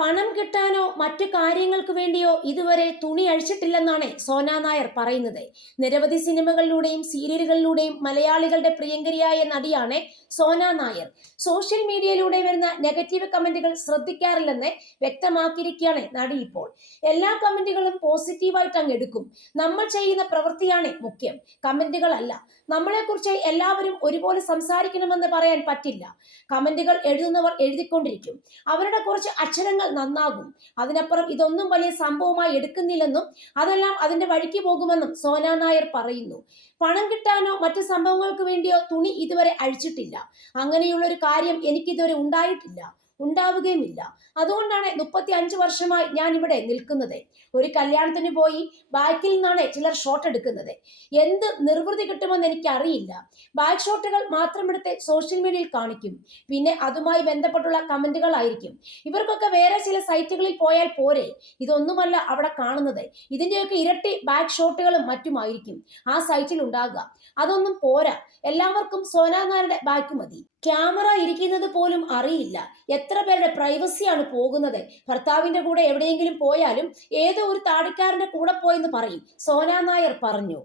പണം കിട്ടാനോ മറ്റു കാര്യങ്ങൾക്ക് വേണ്ടിയോ ഇതുവരെ തുണി അഴിച്ചിട്ടില്ലെന്നാണ് സോന നായർ പറയുന്നത്. നിരവധി സിനിമകളിലൂടെയും സീരിയലുകളിലൂടെയും മലയാളികളുടെ പ്രിയങ്കരിയായ നടിയാണ് സോന നായർ. സോഷ്യൽ മീഡിയയിലൂടെ വരുന്ന നെഗറ്റീവ് കമന്റുകൾ ശ്രദ്ധിക്കാറില്ലെന്ന് വ്യക്തമാക്കിയിരിക്കുകയാണ് നടി ഇപ്പോൾ. എല്ലാ കമന്റുകളും പോസിറ്റീവായിട്ട് അങ്ങ് എടുക്കും. നമ്മൾ ചെയ്യുന്ന പ്രവൃത്തിയാണ് മുഖ്യം, കമന്റുകളല്ല. നമ്മളെക്കുറിച്ച് എല്ലാവരും ഒരുപോലെ സംസാരിക്കണമെന്ന് പറയാൻ പറ്റില്ല. കമന്റുകൾ എഴുതുന്നവർ എഴുതിക്കൊണ്ടിരിക്കും. അവരുടെ കുറച്ച് അക്ഷരങ്ങൾ നന്നാകും. അതിനപ്പുറം ഇതൊന്നും വലിയ സംഭവമായി എടുക്കുന്നില്ലെന്നും അതെല്ലാം അതിന്റെ വഴിക്ക് പോകുമെന്നും സോന നായർ പറയുന്നു. പണം കിട്ടാനോ മറ്റു സംഭവങ്ങൾക്ക് വേണ്ടിയോ തുണി ഇതുവരെ അഴിച്ചിട്ടില്ല. അങ്ങനെയുള്ളൊരു കാര്യം എനിക്കിതുവരെ ഉണ്ടായിട്ടില്ല, ഉണ്ടാവുകയുമില്ല. അതുകൊണ്ടാണ് 35 വർഷമായി ഞാൻ ഇവിടെ നിൽക്കുന്നത്. ഒരു കല്യാണത്തിന് പോയി ബാക്കിൽ നിന്നാണ് ചിലർ ഷോട്ട് എടുക്കുന്നത്. എന്ത് നിർവൃതി കിട്ടുമെന്ന് എനിക്കറിയില്ല. ബാക്ക് ഷോട്ടുകൾ മാത്രം എടുത്ത് സോഷ്യൽ മീഡിയയിൽ കാണിക്കും. പിന്നെ അതുമായി ബന്ധപ്പെട്ടുള്ള കമന്റുകളായിരിക്കും. ഇവർക്കൊക്കെ വേറെ ചില സൈറ്റുകളിൽ പോയാൽ പോരെ? ഇതൊന്നുമല്ല അവിടെ കാണുന്നത്. ഇതിന്റെയൊക്കെ ഇരട്ടി ബാക്ക് ഷോട്ടുകളും മറ്റുമായിരിക്കും ആ സൈറ്റിൽ ഉണ്ടാകുക. അതൊന്നും പോരാ. എല്ലാവർക്കും സോന നായരുടെ ബാക്ക് മതി. ക്യാമറ ഇരിക്കുന്നത് പോലും അറിയില്ല. എത്ര പേരുടെ പ്രൈവസിയാണ് പോകുന്നത്. ഭർത്താവിന്റെ കൂടെ എവിടെയെങ്കിലും പോയാലും ഏതോ ഒരു താടിക്കാരന്റെ കൂടെ പോയെന്ന് പറയും, സോന നായർ പറഞ്ഞു.